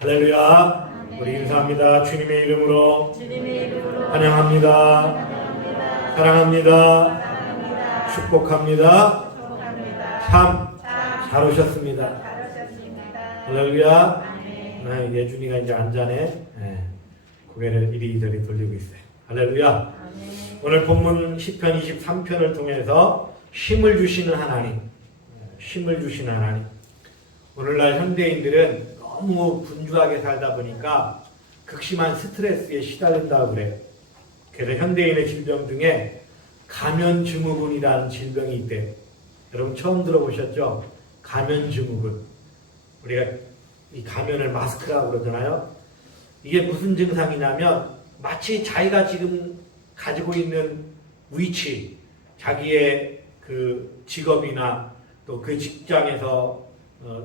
할렐루야. 우리 인사합니다. 주님의 이름으로 환영합니다. 사랑합니다. 축복합니다. 참 잘 오셨습니다. 할렐루야. 예준이가 이제 안전에 고개를 이리저리 돌리고 있어요. 할렐루야. 오늘 본문 시편 23편을 통해서 쉼을 주시는 하나님, 쉼을 주시는 하나님. 오늘날 현대인들은 너무 분주하게 살다 보니까 극심한 스트레스에 시달린다고 그래요. 그래서 현대인의 질병 중에 가면증후군이라는 질병이 있대요. 여러분 처음 들어보셨죠? 가면증후군. 우리가 이 가면을 마스크라고 그러잖아요. 이게 무슨 증상이냐면 마치 자기가 지금 가지고 있는 위치, 자기의 그 직업이나 또 그 직장에서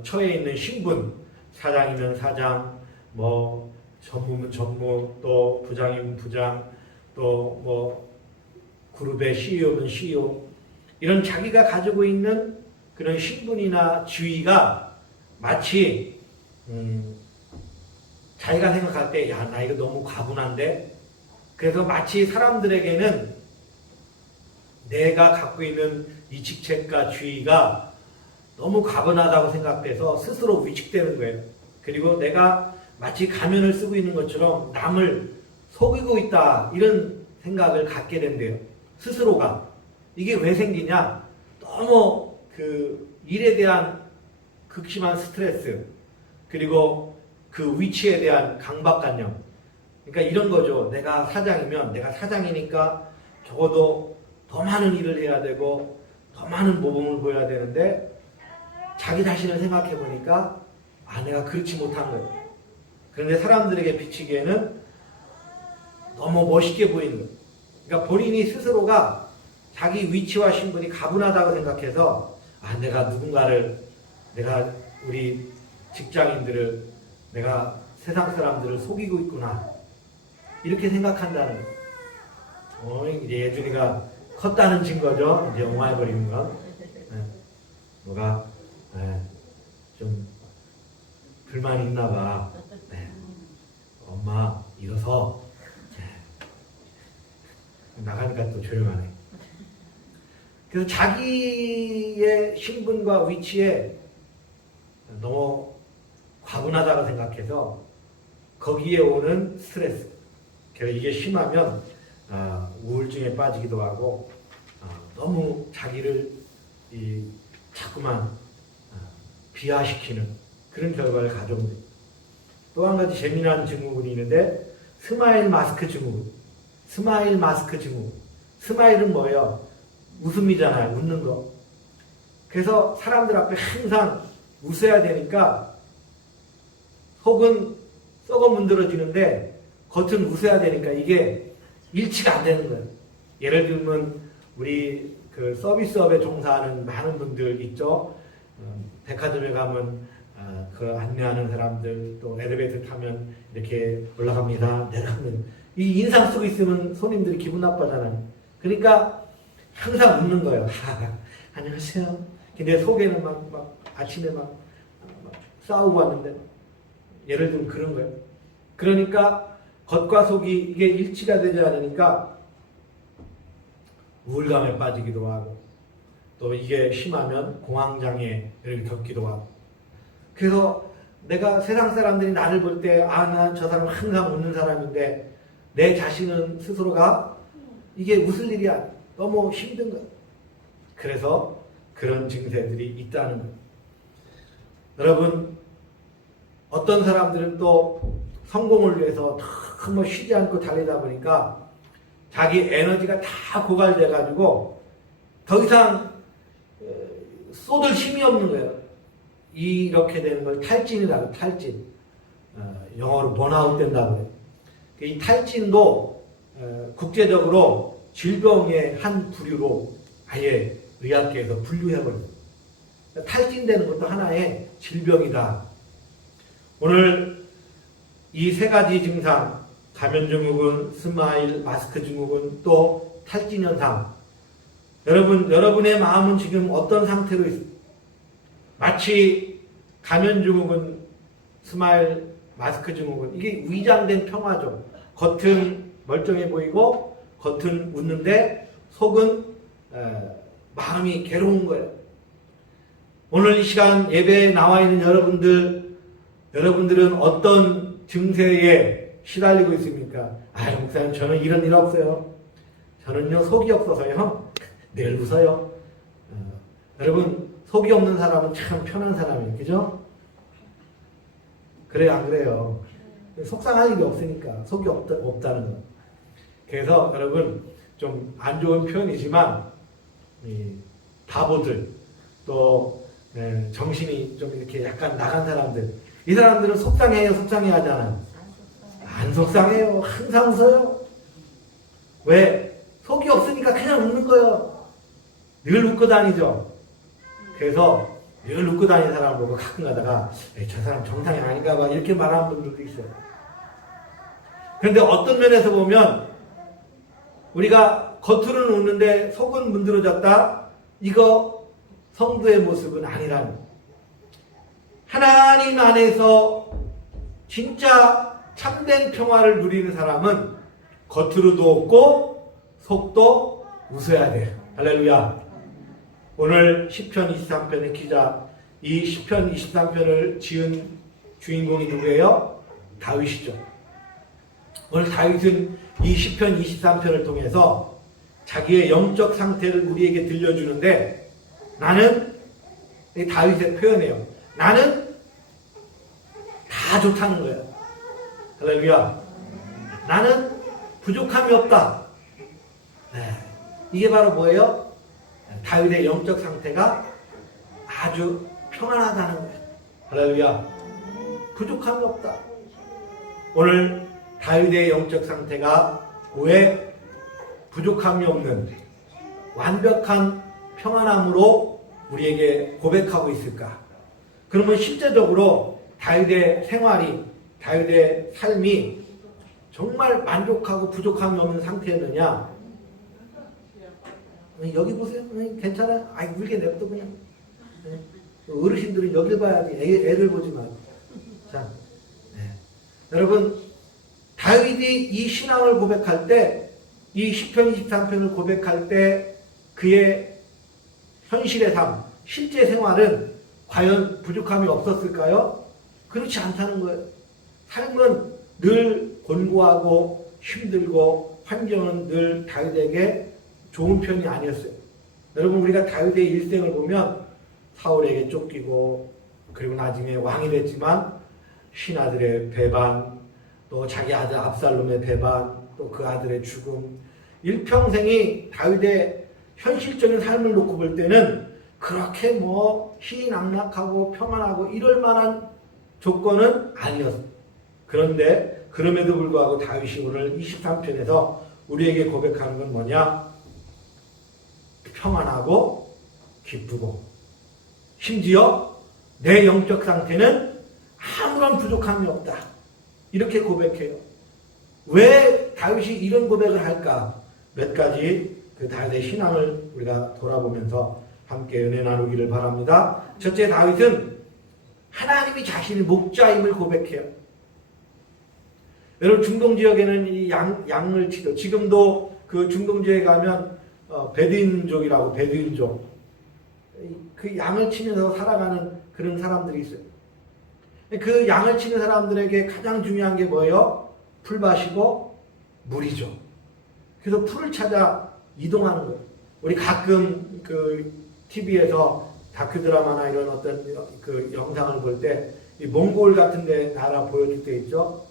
처해 있는 신분, 사장이면 사장, 뭐 전무면 전무, 또 부장이면 부장, 또 뭐 그룹의 CEO면 CEO, 이런 자기가 가지고 있는 그런 신분이나 지위가 마치 자기가 생각할 때 야, 나 이거 너무 과분한데? 그래서 마치 사람들에게는 내가 갖고 있는 이 직책과 지위가 너무 과분하다고 생각돼서 스스로 위축되는 거예요. 그리고 내가 마치 가면을 쓰고 있는 것처럼 남을 속이고 있다, 이런 생각을 갖게 된대요. 스스로가. 이게 왜 생기냐? 너무 그 일에 대한 극심한 스트레스, 그리고 그 위치에 대한 강박관념. 그러니까 이런 거죠. 내가 사장이면 내가 사장이니까 적어도 더 많은 일을 해야 되고 더 많은 모범을 보여야 되는데 자기 자신을 생각해 보니까 내가 그렇지 못한 거예요. 그런데 사람들에게 비치기에는 너무 멋있게 보이는 거예요. 그러니까 본인이 스스로가 자기 위치와 신분이 가분하다고 생각해서 내가 누군가를, 내가 우리 직장인들을, 내가 세상 사람들을 속이고 있구나, 이렇게 생각한다는 거예요. 이제 예준이가 컸다는 증거죠. 이제 옹알거리는 건. 뭐가 좀 불만이 있나 봐. 엄마 일어서. 나가니까 또 조용하네. 그래서 자기의 신분과 위치에 너무 과분하다고 생각해서 거기에 오는 스트레스, 그래서 이게 심하면 우울증에 빠지기도 하고 너무 자기를 자꾸만 비하시키는 그런 결과를 가져옵니다. 또 한 가지 재미난 증후군이 있는데 스마일 마스크 증후군. 스마일 마스크 증후군. 스마일은 뭐예요? 웃음이잖아요. 웃는 거. 그래서 사람들 앞에 항상 웃어야 되니까 속은 썩어 문드러지는데 겉은 웃어야 되니까 이게 일치가 안 되는 거예요. 예를 들면 우리 그 서비스업에 종사하는 많은 분들 있죠. 백화점에 가면 그 안내하는 사람들, 또 엘리베이터 타면 이렇게 올라갑니다, 내려가면 이 인상 쓰고 있으면 손님들이 기분 나빠잖아요. 그러니까 항상 웃는 거예요. 안녕하세요. 근데 속에는 막 아침에 막 싸우고 왔는데, 예를 들면 그런 거예요. 그러니까 겉과 속이 이게 일치가 되지 않으니까 우울감에 빠지기도 하고, 또 이게 심하면 공황장애를 겪기도 하고. 그래서 내가 세상 사람들이 나를 볼 때 난 저 사람 항상 웃는 사람인데 내 자신은 스스로가 이게 웃을 일이야, 너무 힘든 거야. 그래서 그런 증세들이 있다는 거예요. 여러분, 어떤 사람들은 또 성공을 위해서 너무 쉬지 않고 달리다 보니까 자기 에너지가 다 고갈돼 가지고 더 이상 쏟을 힘이 없는 거예요. 이렇게 되는 걸 탈진이라고, 탈진. 영어로 번아웃 된다고 해요. 이 탈진도 국제적으로 질병의 한 부류로 아예 의학계에서 분류해버려요. 탈진되는 것도 하나의 질병이다. 오늘 이 세 가지 증상, 가면증후군, 스마일, 마스크 증후군, 또 탈진 현상, 여러분의 마음은 지금 어떤 상태로 있습니까? 마치 가면증후군, 스마일, 마스크 증후군. 이게 위장된 평화죠. 겉은 멀쩡해 보이고 겉은 웃는데 속은 마음이 괴로운 거예요. 오늘 이 시간 예배에 나와 있는 여러분들은 어떤 증세에 시달리고 있습니까? 목사님 저는 이런 일 없어요. 저는요 속이 없어서요 늘 웃어요. 여러분 속이 없는 사람은 참 편한 사람이에요. 그죠? 그래요 안 그래요? 속상할 일이 없으니까 속이 없다는 거. 그래서 여러분 좀 안 좋은 표현이지만 이 바보들 또 정신이 좀 이렇게 약간 나간 사람들, 이 사람들은 속상해요 속상해 하잖아요. 안 속상해요. 항상 웃어요. 왜? 속이 없으니까 그냥 웃는 거예요. 늘 웃고 다니죠. 그래서 늘 웃고 다니는 사람을 보고 가끔 가다가 저 사람 정상이 아닌가 봐 이렇게 말하는 분들도 있어요. 그런데 어떤 면에서 보면 우리가 겉으로는 웃는데 속은 문드러졌다. 이거 성도의 모습은 아니라는 거예요. 하나님 안에서 진짜 참된 평화를 누리는 사람은 겉으로도 웃고 속도 웃어야 돼요. 할렐루야. 오늘 시편 23편의 기자, 이 시편 23편을 지은 주인공이 누구예요? 다윗이죠. 오늘 다윗은 이 시편 23편을 통해서 자기의 영적 상태를 우리에게 들려주는데, 나는 다윗의 표현이에요. 나는 다 좋다는 거예요. 할렐루야. 나는 부족함이 없다. 이게 바로 뭐예요? 다윗의 영적 상태가 아주 평안하다는 거예요. 할렐루야. 부족함이 없다. 오늘 다윗의 영적 상태가 왜 부족함이 없는 완벽한 평안함으로 우리에게 고백하고 있을까? 그러면 실제적으로 다윗의 생활이, 다윗의 삶이 정말 만족하고 부족함이 없는 상태였느냐? 여기 보세요. 괜찮아요. 울게 냅둬 그냥. 어르신들은 여길 봐야지. 애를 보지 말고. 자, 여러분 다윗이 이 신앙을 고백할 때, 이 시편 23편을 고백할 때 그의 현실의 삶, 실제 생활은 과연 부족함이 없었을까요? 그렇지 않다는 거예요. 삶은 늘 곤고하고 힘들고 환경은 늘 다윗에게 좋은 편이 아니었어요. 여러분 우리가 다윗의 일생을 보면 사울에게 쫓기고 그리고 나중에 왕이 됐지만 신하들의 배반, 또 자기 아들 압살롬의 배반, 또 그 아들의 죽음, 일평생이 다윗의 현실적인 삶을 놓고 볼 때는 그렇게 희낙낙하고 평안하고 이럴 만한 조건은 아니었어요. 그런데 그럼에도 불구하고 다윗이 오늘 23편에서 우리에게 고백하는 건 뭐냐? 평안하고 기쁘고 심지어 내 영적 상태는 아무런 부족함이 없다. 이렇게 고백해요. 왜 다윗이 이런 고백을 할까? 몇 가지 그 다윗의 신앙을 우리가 돌아보면서 함께 은혜 나누기를 바랍니다. 첫째, 다윗은 하나님이 자신의 목자임을 고백해요. 여러분 중동 지역에는 이 양을 치죠. 지금도 그 중동 지역에 가면 베두인족이라고, 베두인족, 그 양을 치면서 살아가는 그런 사람들이 있어요. 그 양을 치는 사람들에게 가장 중요한 게 뭐예요? 풀밭이고 물이죠. 그래서 풀을 찾아 이동하는 거예요. 우리 가끔 그 TV에서 다큐 드라마나 이런 어떤 그 영상을 볼 때 이 몽골 같은 데 나라 보여줄 때 있죠.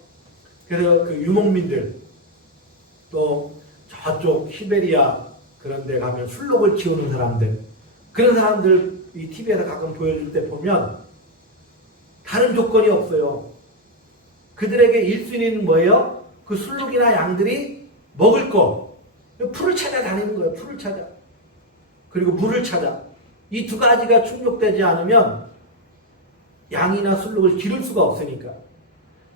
그래서 그 유목민들, 또 저쪽 시베리아 그런 데 가면 술록을 키우는 사람들, 그런 사람들 이 TV에서 가끔 보여줄 때 보면 다른 조건이 없어요. 그들에게 1순위는 뭐예요? 그 술록이나 양들이 먹을 거, 풀을 찾아다니는 거예요. 풀을 찾아. 그리고 물을 찾아. 이 두 가지가 충족되지 않으면 양이나 술록을 기를 수가 없으니까.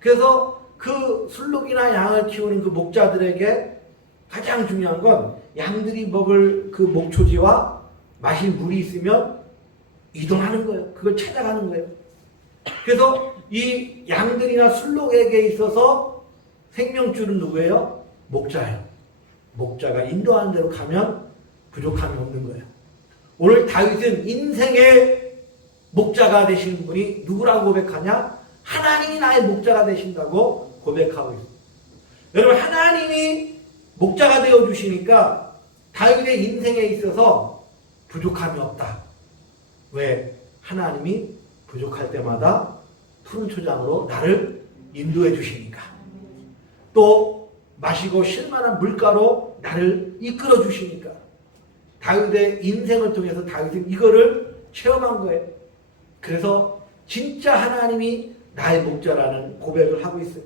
그래서 그 술록이나 양을 키우는 그 목자들에게 가장 중요한 건 양들이 먹을 그 목초지와 마실 물이 있으면 이동하는 거예요. 그걸 찾아가는 거예요. 그래서 이 양들이나 순록에게 있어서 생명줄은 누구예요? 목자예요. 목자가 인도하는 대로 가면 부족함이 없는 거예요. 오늘 다윗은 인생의 목자가 되시는 분이 누구라고 고백하냐? 하나님이 나의 목자가 되신다고 고백하고 있습니다. 여러분, 하나님이 목자가 되어주시니까 다윗의 인생에 있어서 부족함이 없다. 왜? 하나님이 부족할 때마다 푸른 초장으로 나를 인도해 주시니까. 또 마시고 쉴만한 물가로 나를 이끌어 주시니까. 다윗의 인생을 통해서 다윗은 이거를 체험한 거예요. 그래서 진짜 하나님이 나의 목자라는 고백을 하고 있어요.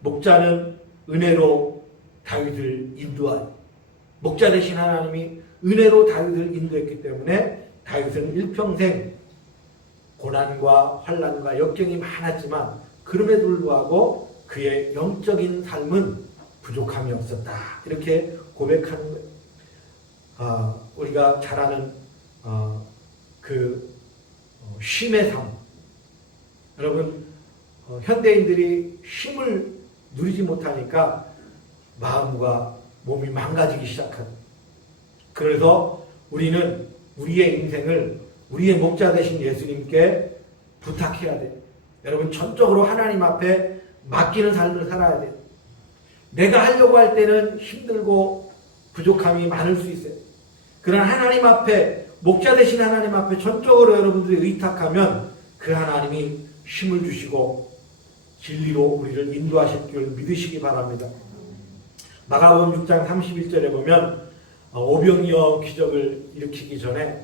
목자는 은혜로 다윗을 인도하여, 목자 되신 하나님이 은혜로 다윗을 인도했기 때문에 다윗은 일평생 고난과 환난과 역경이 많았지만 그럼에도 불구하고 그의 영적인 삶은 부족함이 없었다. 이렇게 고백하는 거예요. 우리가 잘 아는 쉼의 삶. 여러분, 현대인들이 쉼을 누리지 못하니까 마음과 몸이 망가지기 시작하는. 그래서 우리는 우리의 인생을 우리의 목자 되신 예수님께 부탁해야 돼요. 여러분, 전적으로 하나님 앞에 맡기는 삶을 살아야 돼요. 내가 하려고 할 때는 힘들고 부족함이 많을 수 있어요. 그러나 하나님 앞에, 목자 되신 하나님 앞에 전적으로 여러분들이 의탁하면 그 하나님이 힘을 주시고 진리로 우리를 인도하실 줄 믿으시기 바랍니다. 마가복음 6장 31절에 보면 오병이어 기적을 일으키기 전에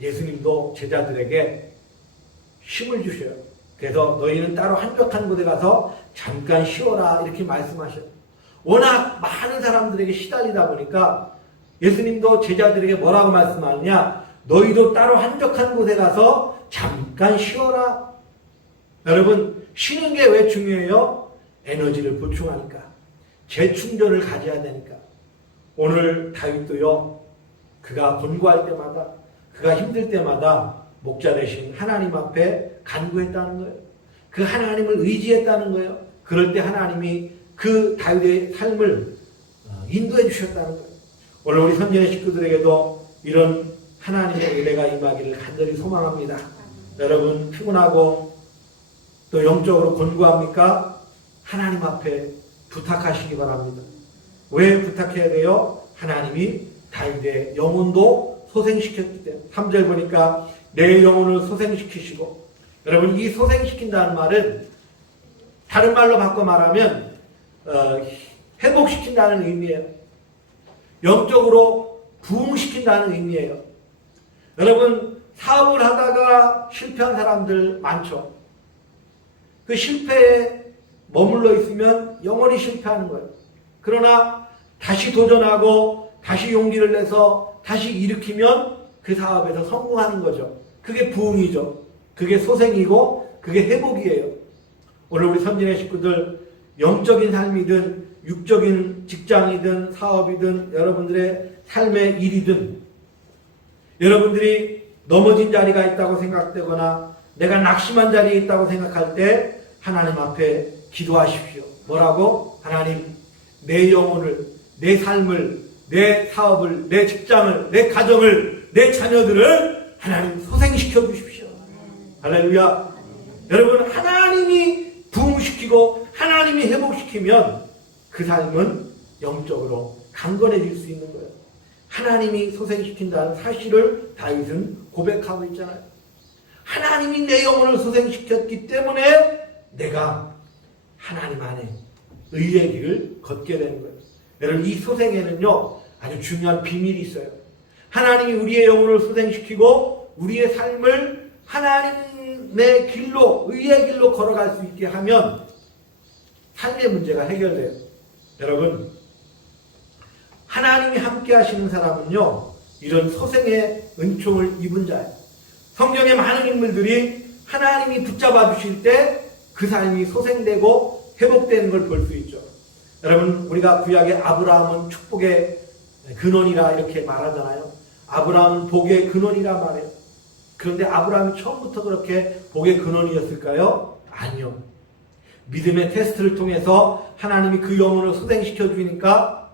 예수님도 제자들에게 힘을 주셔요. 그래서 너희는 따로 한적한 곳에 가서 잠깐 쉬어라 이렇게 말씀하셔요. 워낙 많은 사람들에게 시달리다 보니까 예수님도 제자들에게 뭐라고 말씀하느냐? 너희도 따로 한적한 곳에 가서 잠깐 쉬어라. 여러분, 쉬는 게 왜 중요해요? 에너지를 보충하니까. 재충전을 가져야 되니까. 오늘 다윗도요, 그가 권고할 때마다, 그가 힘들 때마다 목자 되신 하나님 앞에 간구했다는 거예요. 그 하나님을 의지했다는 거예요. 그럴 때 하나님이 그 다윗의 삶을 인도해 주셨다는 거예요. 오늘 우리 선진의 식구들에게도 이런 하나님의 은혜가 임하기를 간절히 소망합니다. 여러분, 피곤하고 또 영적으로 권고합니까? 하나님 앞에 부탁하시기 바랍니다. 왜 부탁해야 돼요? 하나님이 다윗의 영혼도 소생시켰기 때문에. 3절 보니까 내 영혼을 소생시키시고, 여러분, 이 소생시킨다는 말은 다른 말로 바꿔 말하면 회복시킨다는 의미예요. 영적으로 부흥시킨다는 의미예요. 여러분, 사업을 하다가 실패한 사람들 많죠. 그 실패에 머물러 있으면 영원히 실패하는 거예요. 그러나 다시 도전하고 다시 용기를 내서 다시 일으키면 그 사업에서 성공하는 거죠. 그게 부흥이죠. 그게 소생이고 그게 회복이에요. 오늘 우리 선진의 식구들, 영적인 삶이든 육적인 직장이든 사업이든 여러분들의 삶의 일이든 여러분들이 넘어진 자리가 있다고 생각되거나 내가 낙심한 자리에 있다고 생각할 때 하나님 앞에 기도하십시오. 뭐라고? 하나님, 내 영혼을, 내 삶을, 내 사업을, 내 직장을, 내 가정을, 내 자녀들을 하나님 소생시켜 주십시오. 할렐루야. 여러분, 하나님이 부흥시키고 하나님이 회복시키면 그 삶은 영적으로 강건해질 수 있는 거예요. 하나님이 소생시킨다는 사실을 다윗은 고백하고 있잖아요. 하나님이 내 영혼을 소생시켰기 때문에 내가 하나님 안에 의의 길을 걷게 되는 거예요. 여러분, 이 소생에는요 아주 중요한 비밀이 있어요. 하나님이 우리의 영혼을 소생시키고 우리의 삶을 하나님의 길로, 의의 길로 걸어갈 수 있게 하면 삶의 문제가 해결돼요. 여러분, 하나님이 함께 하시는 사람은요 이런 소생의 은총을 입은 자예요. 성경의 많은 인물들이 하나님이 붙잡아 주실 때 그 삶이 소생되고 회복되는 걸 볼 수 있죠. 여러분, 우리가 구약의 아브라함은 축복의 근원이라 이렇게 말하잖아요. 아브라함은 복의 근원이라 말해요. 그런데 아브라함이 처음부터 그렇게 복의 근원이었을까요? 아니요. 믿음의 테스트를 통해서 하나님이 그 영혼을 소생시켜 주니까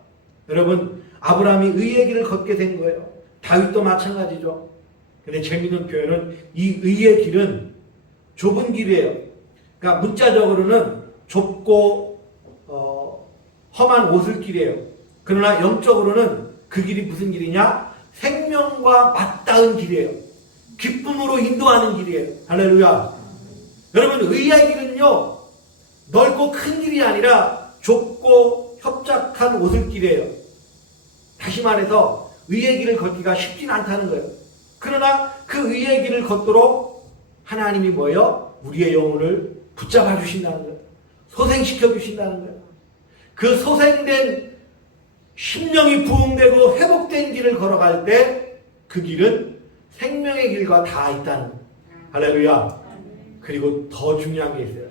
여러분 아브라함이 의의 길을 걷게 된 거예요. 다윗도 마찬가지죠. 근데 재미있는 표현은 이 의의 길은 좁은 길이에요. 그러니까 문자적으로는 좁고 험한 오슬길이에요. 그러나 영적으로는 그 길이 무슨 길이냐? 생명과 맞닿은 길이에요. 기쁨으로 인도하는 길이에요. 할렐루야. 여러분 의의 길은요 넓고 큰 길이 아니라 좁고 협착한 오슬길이에요. 다시 말해서 의의 길을 걷기가 쉽진 않다는 거예요. 그러나 그 의의 길을 걷도록 하나님이 뭐예요? 우리의 영혼을 붙잡아 주신다는 거예요. 소생시켜 주신다는 거예요. 그 소생된 심령이 부흥되고 회복된 길을 걸어갈 때 그 길은 생명의 길과 다 있다는 거예요. 할렐루야. 그리고 더 중요한 게 있어요.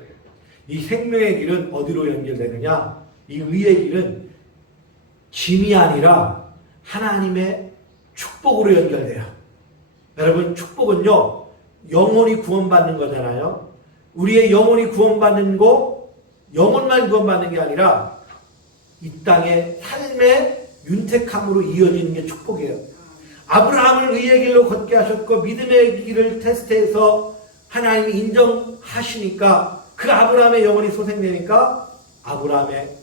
이 생명의 길은 어디로 연결되느냐? 이 의의 길은 짐이 아니라 하나님의 축복으로 연결돼요. 여러분 축복은요 영혼이 구원받는 거잖아요. 우리의 영혼이 구원받는 거 영혼만 구원받는 게 아니라 이 땅의 삶의 윤택함으로 이어지는 게 축복이에요. 아브라함을 의의 길로 걷게 하셨고 믿음의 길을 테스트해서 하나님이 인정하시니까 그 아브라함의 영혼이 소생되니까 아브라함의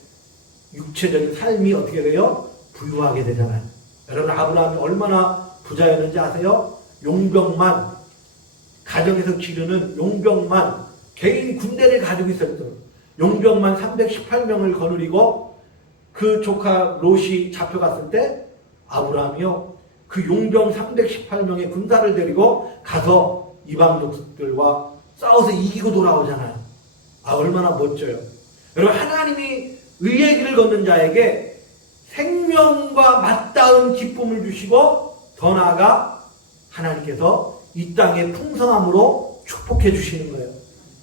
육체적인 삶이 어떻게 돼요? 부유하게 되잖아요. 여러분 아브라함이 얼마나 부자였는지 아세요? 용병만 가정에서 기르는 용병만 개인 군대를 가지고 있었던 용병만 318명을 거느리고 그 조카 롯이 잡혀갔을 때 아브라함이요 그 용병 318명의 군사를 데리고 가서 이방 족속들과 싸워서 이기고 돌아오잖아요. 아 얼마나 멋져요. 여러분 하나님이 의의 길을 걷는 자에게 생명과 맞닿은 기쁨을 주시고 더 나아가 하나님께서 이 땅의 풍성함으로 축복해 주시는 거예요.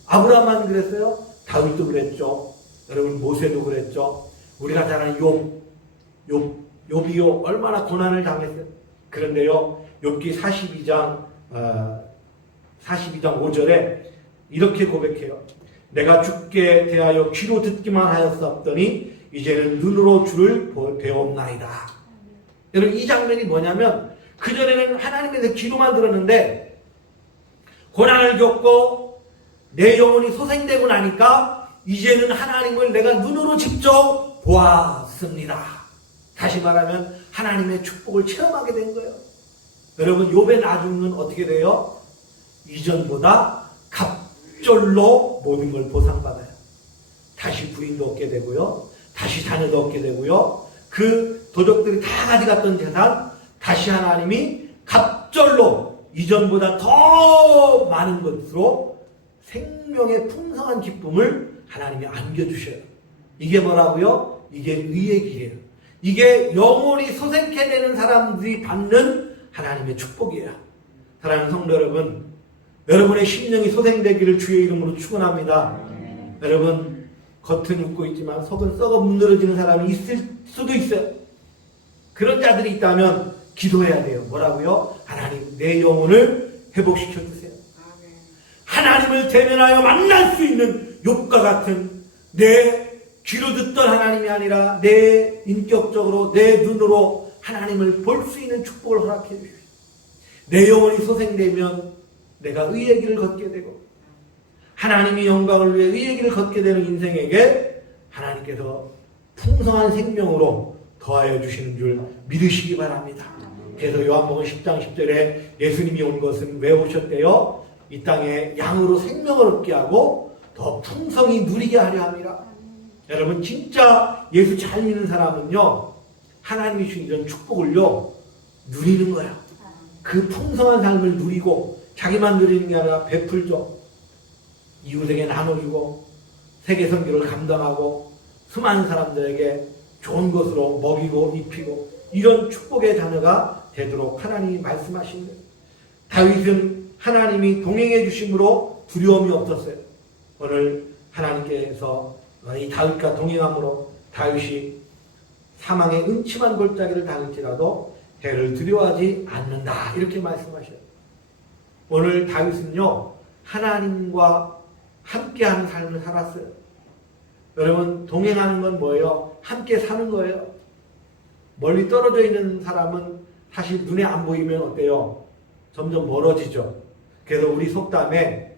아브라함만 그랬어요? 다윗도 그랬죠. 여러분 모세도 그랬죠. 우리가 잘 아는 욥이요 얼마나 고난을 당했어요. 그런데요 욥기 42장 5절에 이렇게 고백해요. 내가 주께 대하여 귀로 듣기만 하였었더니 이제는 눈으로 주를 배웠나이다. 여러분 이 장면이 뭐냐면 그전에는 하나님에서 귀로만 들었는데 고난을 겪고 내 영혼이 소생되고 나니까 이제는 하나님을 내가 눈으로 직접 보았습니다. 다시 말하면 하나님의 축복을 체험하게 된 거예요. 여러분 욥의 나중은 어떻게 돼요? 이전보다 갑절로 모든 걸 보상받아요. 다시 부인도 얻게 되고요. 다시 자녀도 얻게 되고요. 그 도적들이 다 가져갔던 재산 다시 하나님이 갑절로 이전보다 더 많은 것으로 생명의 풍성한 기쁨을 하나님이 안겨주셔요. 이게 뭐라고요? 이게 의의 길이에요. 이게 영혼이 소생케 되는 사람들이 받는 하나님의 축복이에요. 사랑하는 성도 여러분, 여러분의 심령이 소생되기를 주의 이름으로 축원합니다. 여러분 겉은 웃고 있지만 속은 썩어 문드러지는 사람이 있을 수도 있어요. 그런 자들이 있다면 기도해야 돼요. 뭐라고요? 하나님 내 영혼을 회복시켜 주세요. 하나님을 대면하여 만날 수 있는 욥과 같은 내 귀로 듣던 하나님이 아니라 내 인격적으로 내 눈으로 하나님을 볼 수 있는 축복을 허락해 주십시오. 내 영혼이 소생되면 내가 의의 길을 걷게 되고 하나님의 영광을 위해 의의 길을 걷게 되는 인생에게 하나님께서 풍성한 생명으로 더하여 주시는 줄 믿으시기 바랍니다. 그래서 요한복음 10장 10절에 예수님이 온 것은 왜 오셨대요? 이 땅에 양으로 생명을 얻게 하고 더 풍성히 누리게 하려 함이라. 여러분 진짜 예수 잘 믿는 사람은요 하나님이 주신 이런 축복을요 누리는 거야. 그 풍성한 삶을 누리고 자기만 누리는 게 아니라 베풀죠. 이웃에게 나눠주고 세계 선교를 감당하고 수많은 사람들에게 좋은 것으로 먹이고 입히고 이런 축복의 자녀가 되도록 하나님이 말씀하신 거예요. 다윗은 하나님이 동행해 주심으로 두려움이 없었어요. 오늘 하나님께서 이 다윗과 동행함으로 다윗이 사망의 음침한 골짜기를 다닐지라도 해를 두려워하지 않는다. 이렇게 말씀하셔요. 오늘 다윗은요 하나님과 함께하는 삶을 살았어요. 여러분, 동행하는 건 뭐예요? 함께 사는 거예요. 멀리 떨어져 있는 사람은 사실 눈에 안 보이면 어때요? 점점 멀어지죠. 그래서 우리 속담에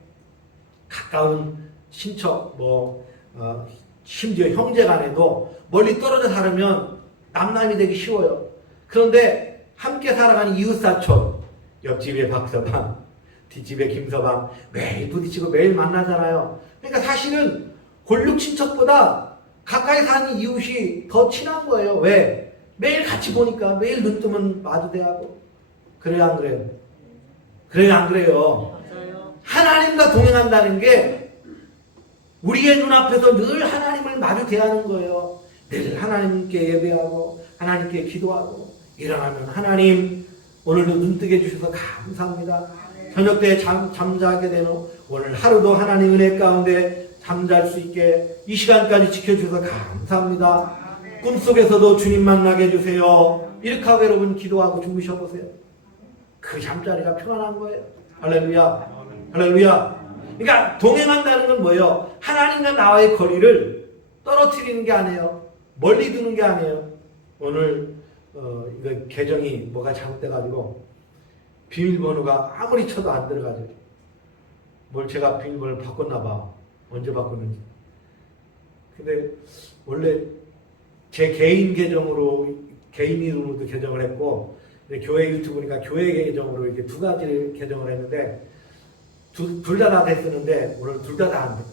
가까운 친척, 심지어 형제 간에도 멀리 떨어져 살면 남남이 되기 쉬워요. 그런데 함께 살아가는 이웃사촌, 옆집의 박서방, 뒷집의 김서방 매일 부딪히고 매일 만나잖아요. 그러니까 사실은 골육 친척보다 가까이 사는 이웃이 더 친한 거예요. 왜? 매일 같이 보니까 매일 눈 뜨면 마주대하고. 그래요, 안 그래요? 그래요, 안 그래요? 맞아요. 하나님과 동행한다는 게 우리의 눈앞에서 늘 하나님을 마주 대하는 거예요. 늘 하나님께 예배하고 하나님께 기도하고 일어나면 하나님 오늘도 눈뜨게 해주셔서 감사합니다. 저녁 때 잠자게 되는 오늘 하루도 하나님 은혜 가운데 잠잘 수 있게 이 시간까지 지켜주셔서 감사합니다. 꿈속에서도 주님 만나게 해주세요. 이렇게 하고 여러분 기도하고 주무셔보세요. 그 잠자리가 편안한 거예요. 할렐루야. 할렐루야. 그러니까 동행한다는 건 뭐예요? 하나님과 나와의 거리를 떨어뜨리는 게 아니에요. 멀리 두는 게 아니에요. 오늘 이거 계정이 뭐가 잘못돼가지고 비밀번호가 아무리 쳐도 안 들어가죠. 뭘 제가 비밀번호를 바꿨나 봐. 언제 바꿨는지. 근데 원래 제 개인 계정으로 개인 이름으로도 계정을 했고 교회 유튜브니까 교회 계정으로 이렇게 두 가지를 계정을 했는데 둘 다 됐었는데 오늘 둘 다 안 돼.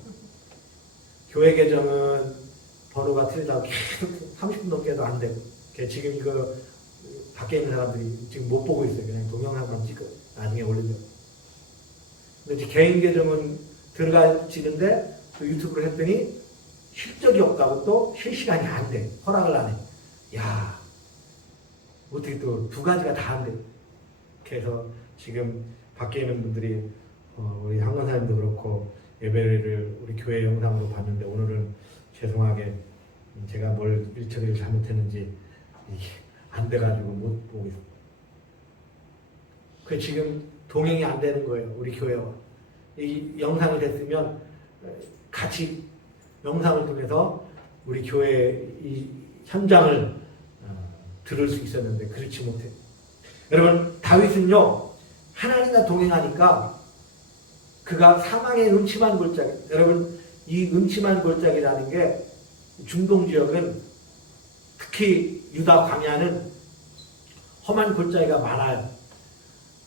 교회 계정은 번호가 틀리다고 계속 30분 넘게도 안 되고 지금 이거 밖에 있는 사람들이 지금 못 보고 있어요. 그냥 동영상만 찍고 나중에 올리죠. 근데 개인 계정은 들어가지는데 또 유튜브를 했더니 실적이 없다고 또 실시간이 안 돼. 허락을 안 해. 야, 어떻게 또 두 가지가 다 안 돼. 그래서 지금 밖에 있는 분들이 우리 한간사님도 그렇고 예배를 우리 교회 영상으로 봤는데 오늘은 죄송하게 제가 뭘 일처리를 잘못했는지 이게 안 돼가지고 못 보고 있어요. 그 지금 동행이 안 되는 거예요. 우리 교회와. 이 영상이 됐으면 같이 영상을 통해서 우리 교회 이 현장을 들을 수 있었는데 그렇지 못해요. 여러분 다윗은요 하나님과 동행하니까 그가 사망의 음침한 골짜기, 여러분 이 음침한 골짜기라는 게 중동 지역은 특히 유다 광야는 험한 골짜기가 많아요.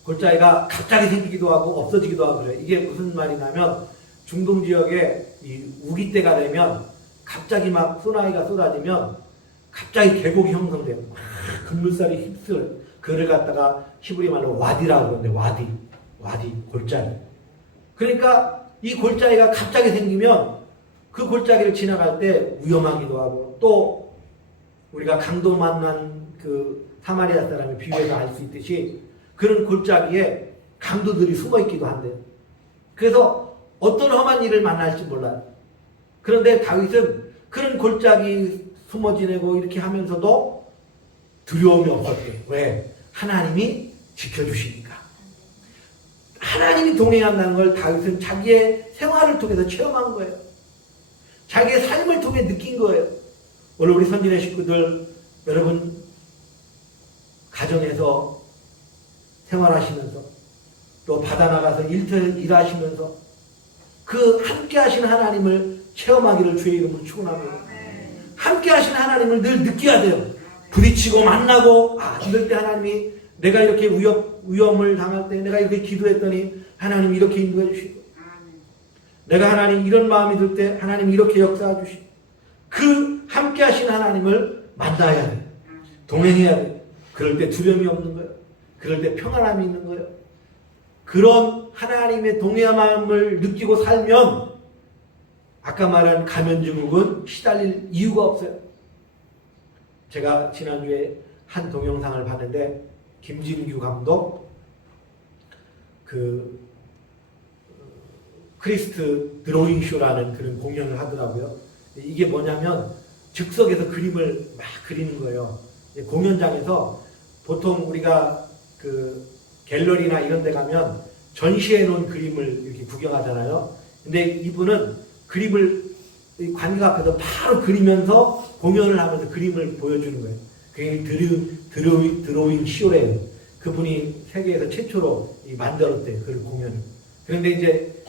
골짜기가 갑자기 생기기도 하고 없어지기도 하고 그래요. 이게 무슨 말이냐면 중동 지역에 이 우기 때가 되면 갑자기 막 소나기가 쏟아지면 갑자기 계곡이 형성돼요. 막 급물살이 휩쓸. 그를 갖다가 히브리 말로 와디라고 그러는데 와디 골짜기. 그러니까 이 골짜기가 갑자기 생기면 그 골짜기를 지나갈 때 위험하기도 하고 또 우리가 강도 만난 그 사마리아 사람이 비유해서 알 수 있듯이 그런 골짜기에 강도들이 숨어 있기도 한대요. 그래서 어떤 험한 일을 만날지 몰라요. 그런데 다윗은 그런 골짜기 숨어 지내고 이렇게 하면서도 두려움이 없었대요. 왜? 하나님이 지켜주시니까. 하나님이 동행한다는 걸 다윗은 자기의 생활을 통해서 체험한 거예요. 자기의 삶을 통해 느낀 거예요. 오늘 우리 선진의 식구들 여러분 가정에서 생활하시면서 또 바다 나가서 일하시면서 그 함께 하신 하나님을 체험하기를 주의 이름으로 축원합니다. 함께 하신 하나님을 늘 느껴야 돼요. 부딪히고 만나고 이럴 때 하나님이 내가 이렇게 위험을 당할 때 내가 이렇게 기도했더니 하나님 이렇게 인도해 주시고 내가 하나님 이런 마음이 들 때 하나님 이렇게 역사해 주시고 그 함께 하신 하나님을 만나야 돼요. 동행해야 돼요. 그럴 때 두려움이 없는 거예요. 그럴 때 평안함이 있는 거예요. 그런 하나님의 동행함을 느끼고 살면 아까 말한 가면증후군 시달릴 이유가 없어요. 제가 지난주에 한 동영상을 봤는데 김진규 감독 그 크리스트 드로잉 쇼라는 그런 공연을 하더라고요. 이게 뭐냐면 즉석에서 그림을 막 그리는 거예요. 공연장에서 보통 우리가 그 갤러리나 이런 데 가면 전시해 놓은 그림을 이렇게 구경하잖아요. 근데 이분은 그림을 관객 앞에서 바로 그리면서 공연을 하면서 그림을 보여주는 거예요. 그게 드로잉 쇼래요. 그분이 세계에서 최초로 만들었대요. 그 공연을. 그런데 이제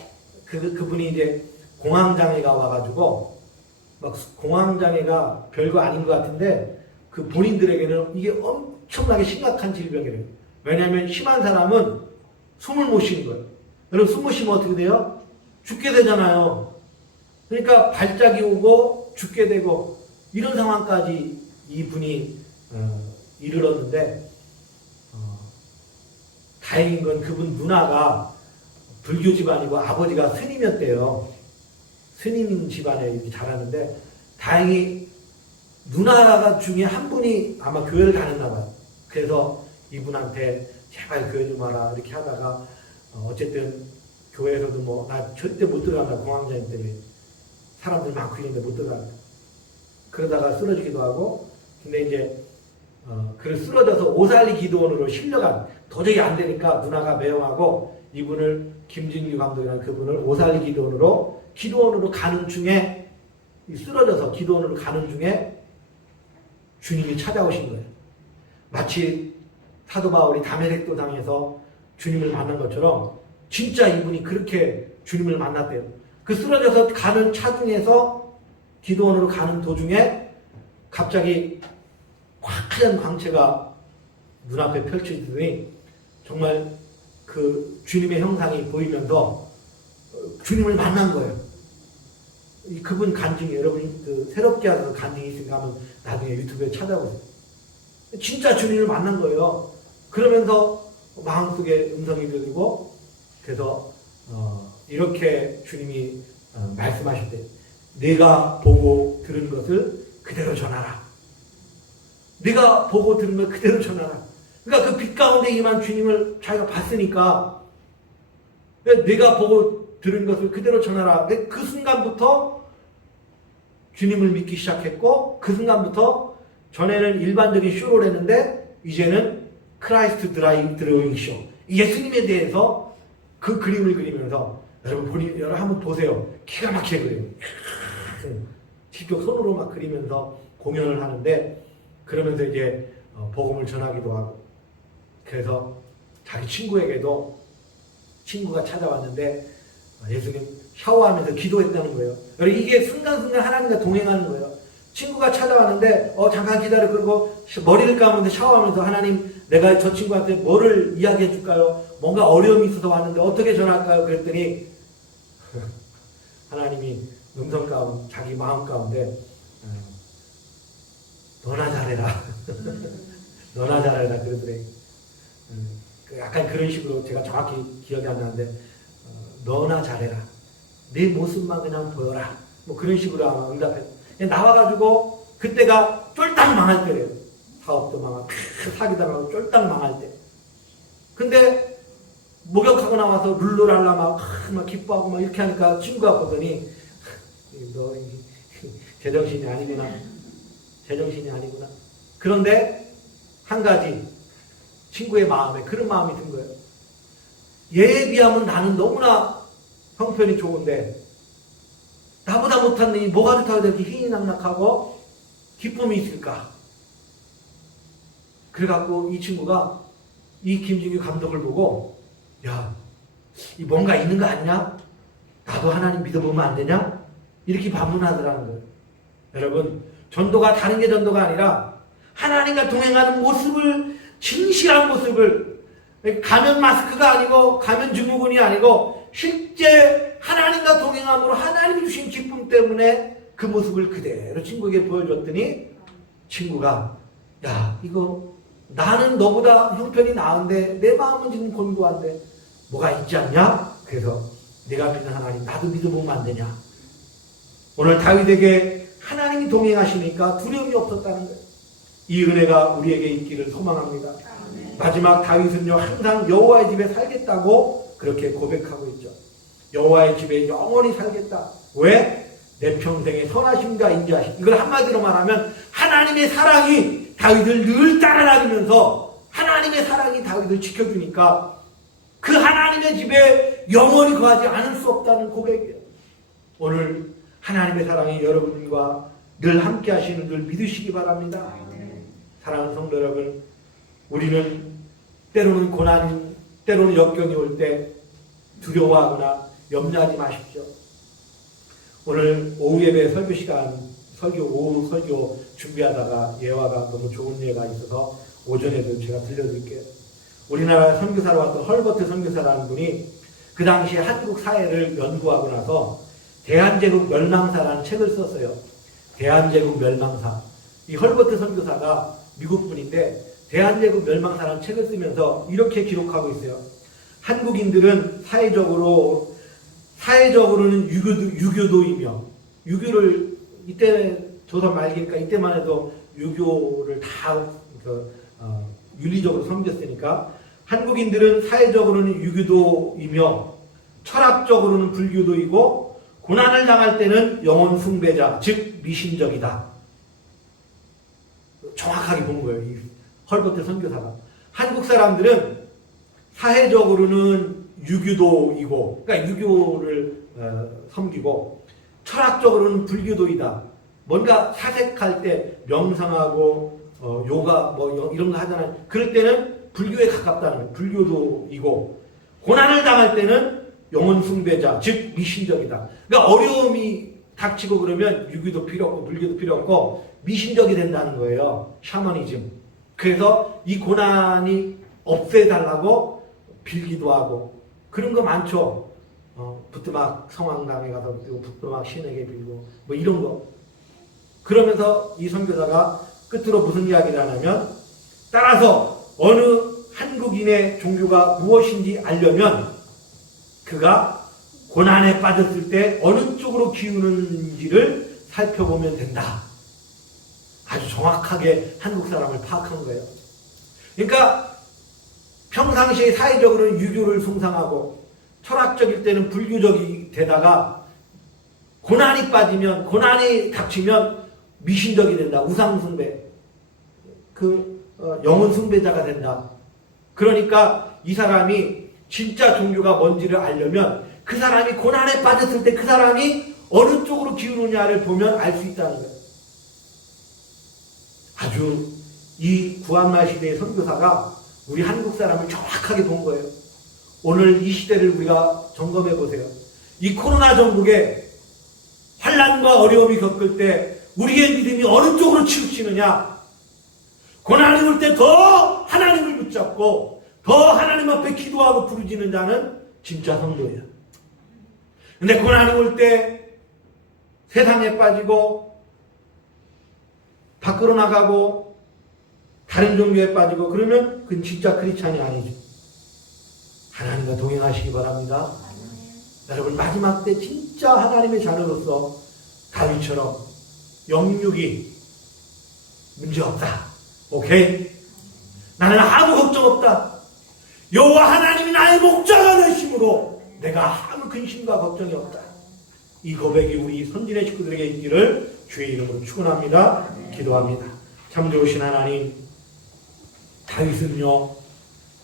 그분이 이제 공황장애가 와가지고 막 공황장애가 별거 아닌 것 같은데 그 본인들에게는 이게 엄청나게 심각한 질병이래요. 왜냐하면 심한 사람은 숨을 못 쉬는 거예요. 여러분 숨 못 쉬면 어떻게 돼요? 죽게 되잖아요. 그러니까 발작이 오고 죽게 되고 이런 상황까지 이분이 이르렀는데 다행인 건 그분 누나가 불교 집안이고 아버지가 스님이었대요. 스님 집안에 이렇게 자랐는데 다행히 누나가 중에 한 분이 아마 교회를 다녔나 봐요. 그래서 이분한테 제발 교회 좀 와라 이렇게 하다가 어쨌든 교회에서도 뭐 나 절대 못 들어간다 공황장애 때문에 사람들 많고 있는데 못 들어간다. 그러다가 쓰러지기도 하고 근데 이제 그를 쓰러져서 오살리 기도원으로 실려간 도저히 안 되니까 누나가 매형하고 이분을 김진규 감독이라는 그분을 오살리 기도원으로 가는 중에 쓰러져서 기도원으로 가는 중에 주님이 찾아오신 거예요. 마치 사도 바울이 다메섹도 당에서 주님을 만난 것처럼 진짜 이분이 그렇게 주님을 만났대요. 그 쓰러져서 가는 차 중에서 기도원으로 가는 도중에 갑자기 화려한 광채가 눈앞에 펼쳐지더니 정말 그 주님의 형상이 보이면서 주님을 만난 거예요. 그분 간증이 여러분이 그 새롭게 하는 간증이 있으니까 한번 나중에 유튜브에 찾아보세요. 진짜 주님을 만난 거예요. 그러면서 마음속에 음성이 들리고 그래서 이렇게 주님이 말씀하실 때 내가 보고 들은 것을 그대로 전하라. 내가 보고 들은 걸 그대로 전하라. 그러니까 그 빛 가운데 임한 주님을 자기가 봤으니까 내가 보고 들은 것을 그대로 전하라. 그 순간부터 주님을 믿기 시작했고 그 순간부터 전에는 일반적인 쇼를 했는데 이제는 크라이스트 드로잉 쇼. 예수님에 대해서 그 그림을 그리면서 여러분 한번 보세요. 기가 막히게 그려요. 직접 손으로 막 그리면서 공연을 하는데 그러면서 이제 복음을 전하기도 하고 그래서 자기 친구에게도 친구가 찾아왔는데 예수님 샤워하면서 기도했다는 거예요. 여러분 이게 순간순간 하나님과 동행하는 거예요. 친구가 찾아왔는데 잠깐 기다려 그러고 머리를 감으면서 샤워하면서 하나님 내가 저 친구한테 뭐를 이야기해 줄까요? 뭔가 어려움이 있어서 왔는데 어떻게 전할까요? 그랬더니 하나님이 음성 가운데 자기 마음 가운데 너나 잘해라. 너나 잘해라 그러더래. 약간 그런 식으로 제가 정확히 기억이 안 나는데 너나 잘해라. 내 모습만 그냥 보여라. 뭐 그런 식으로 아마 응답했. 나와가지고 그때가 쫄딱 망할 때래요. 사업도 망하고 사기당하고 쫄딱 망할 때. 근데 목욕하고 나와서 룰루랄라 막 기뻐하고 막 이렇게 하니까 친구가 보더니 너 제정신이 아니구나. 제정신이 아니구나. 그런데 한 가지 친구의 마음에 그런 마음이 든 거예요. 얘에 비하면 나는 너무나 형편이 좋은데 나보다 못한 놈이 뭐가 좋다고 이렇게 희희낙낙하고 기쁨이 있을까? 그래갖고 이 친구가 이 김진규 감독을 보고 야, 이 뭔가 있는 거 아니냐? 나도 하나님 믿어보면 안 되냐? 이렇게 반문하더라는 거예요. 여러분 전도가 다른 게 전도가 아니라 하나님과 동행하는 모습을 진실한 모습을 가면 마스크가 아니고 가면 증후군이 아니고 실제 하나님과 동행함으로 하나님이 주신 기쁨 때문에 그 모습을 그대로 친구에게 보여줬더니 친구가 야 이거 나는 너보다 형편이 나은데 내 마음은 지금 곤고한데 뭐가 있지 않냐? 그래서 내가 믿는 하나님 나도 믿어보면 안 되냐? 오늘 다윗에게 하나님이 동행하시니까 두려움이 없었다는 거예요. 이 은혜가 우리에게 있기를 소망합니다. 아멘. 마지막 다윗은요 항상 여호와의 집에 살겠다고 그렇게 고백하고 있죠. 여호와의 집에 영원히 살겠다. 왜? 내 평생의 선하심과 인자심. 이걸 한마디로 말하면 하나님의 사랑이 다윗을 늘 따라다니면서 하나님의 사랑이 다윗을 지켜주니까 그 하나님의 집에 영원히 거하지 않을 수 없다는 고백이에요. 오늘 하나님의 사랑이 여러분과 늘 함께 하시는 줄 믿으시기 바랍니다. 사랑하는 성도 여러분, 우리는 때로는 고난, 때로는 역경이 올 때 두려워하거나 염려하지 마십시오. 오늘 오후 예배 설교 시간, 오후 설교 준비하다가 예화가 너무 좋은 예가 있어서 오전에도 제가 들려드릴게요. 우리나라 선교사로 왔던 헐버트 선교사라는 분이 그 당시에 한국 사회를 연구하고 나서 대한제국 멸망사라는 책을 썼어요. 대한제국 멸망사. 이 헐버트 선교사가 미국 분인데 대한제국 멸망사라는 책을 쓰면서 이렇게 기록하고 있어요. 한국인들은 사회적으로는 유교도이며, 유교를 이때 조선 말기니까 이때만 해도 유교를 다 윤리적으로 섬겼으니까 한국인들은 사회적으로는 유교도이며 철학적으로는 불교도이고 고난을 당할 때는 영혼 숭배자, 즉 미신적이다. 정확하게 본 거예요. 이 헐버트 선교사가. 한국 사람들은 사회적으로는 유교도이고, 그러니까 유교를 섬기고, 철학적으로는 불교도이다. 뭔가 사색할 때 명상하고 요가 뭐 이런 거 하잖아요. 그럴 때는 불교에 가깝다는 거예요. 불교도이고, 고난을 당할 때는 영혼 숭배자, 즉 미신적이다. 그러니까 어려움이 닥치고 그러면 유교도 필요 없고 불교도 필요 없고 미신적이 된다는 거예요. 샤머니즘. 그래서 이 고난이 없애달라고 빌기도 하고 그런 거 많죠. 부뚜막 성황당에 가서 빌고 부뚜막 신에게 빌고 뭐 이런 거. 그러면서 이 선교사가 끝으로 무슨 이야기를 하냐면, 따라서 어느 한국인의 종교가 무엇인지 알려면 그가 고난에 빠졌을 때 어느 쪽으로 기우는지를 살펴보면 된다. 아주 정확하게 한국 사람을 파악한 거예요. 그러니까 평상시에 사회적으로는 유교를 숭상하고 철학적일 때는 불교적이 되다가 고난이 빠지면, 고난이 닥치면 미신적이 된다. 우상숭배. 영혼 숭배자가 된다. 그러니까 이 사람이 진짜 종교가 뭔지를 알려면 그 사람이 고난에 빠졌을 때 그 사람이 어느 쪽으로 기우느냐를 보면 알 수 있다는 거예요. 아주 이 구한말 시대의 선교사가 우리 한국 사람을 정확하게 본 거예요. 오늘 이 시대를 우리가 점검해 보세요. 이 코로나 전국에 환난과 어려움이 겪을 때 우리의 믿음이 어느 쪽으로 치우치느냐? 고난이 올 때 더 하나님을 붙잡고 더 하나님 앞에 기도하고 부르짖는 자는 진짜 성도예요. 근데 고난이 올 때 세상에 빠지고 밖으로 나가고 다른 종교에 빠지고 그러면 그건 진짜 크리스찬이 아니죠. 하나님과 동행하시기 바랍니다. 여러분, 마지막 때 진짜 하나님의 자녀로서 다윗처럼 영육이 문제없다. 오케이? 나는 아무 걱정 없다. 여호와 하나님이 나의 목자가 되심으로 내가 아무 근심과 걱정이 없다. 이 고백이 우리 선진의 식구들에게 있기를 주의 이름으로 축원합니다. 기도합니다. 참 좋으신 하나님, 다윗은요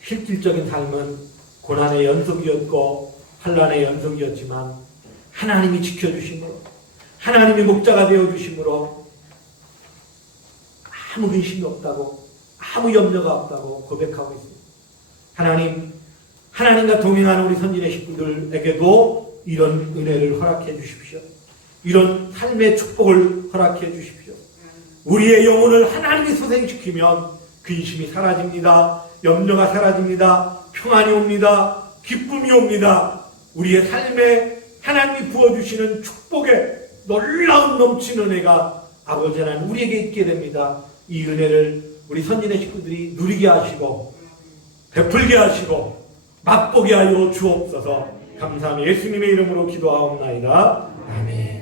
실질적인 삶은 고난의 연속이었고 환난의 연속이었지만 하나님이 지켜주심으로, 하나님이 목자가 되어주심으로 아무 근심이 없다고, 아무 염려가 없다고 고백하고 있습니다. 하나님, 하나님과 동행하는 우리 선진의 식구들에게도 이런 은혜를 허락해 주십시오. 이런 삶의 축복을 허락해 주십시오. 우리의 영혼을 하나님이 소생시키면 근심이 사라집니다. 염려가 사라집니다. 평안이 옵니다. 기쁨이 옵니다. 우리의 삶에 하나님이 부어주시는 축복의 놀라운 넘치는 은혜가 아버지 하나님 우리에게 있게 됩니다. 이 은혜를 우리 선진의 식구들이 누리게 하시고 베풀게 하시고 맛보게 하여 주옵소서. 감사합니다. 예수님의 이름으로 기도하옵나이다. 아멘.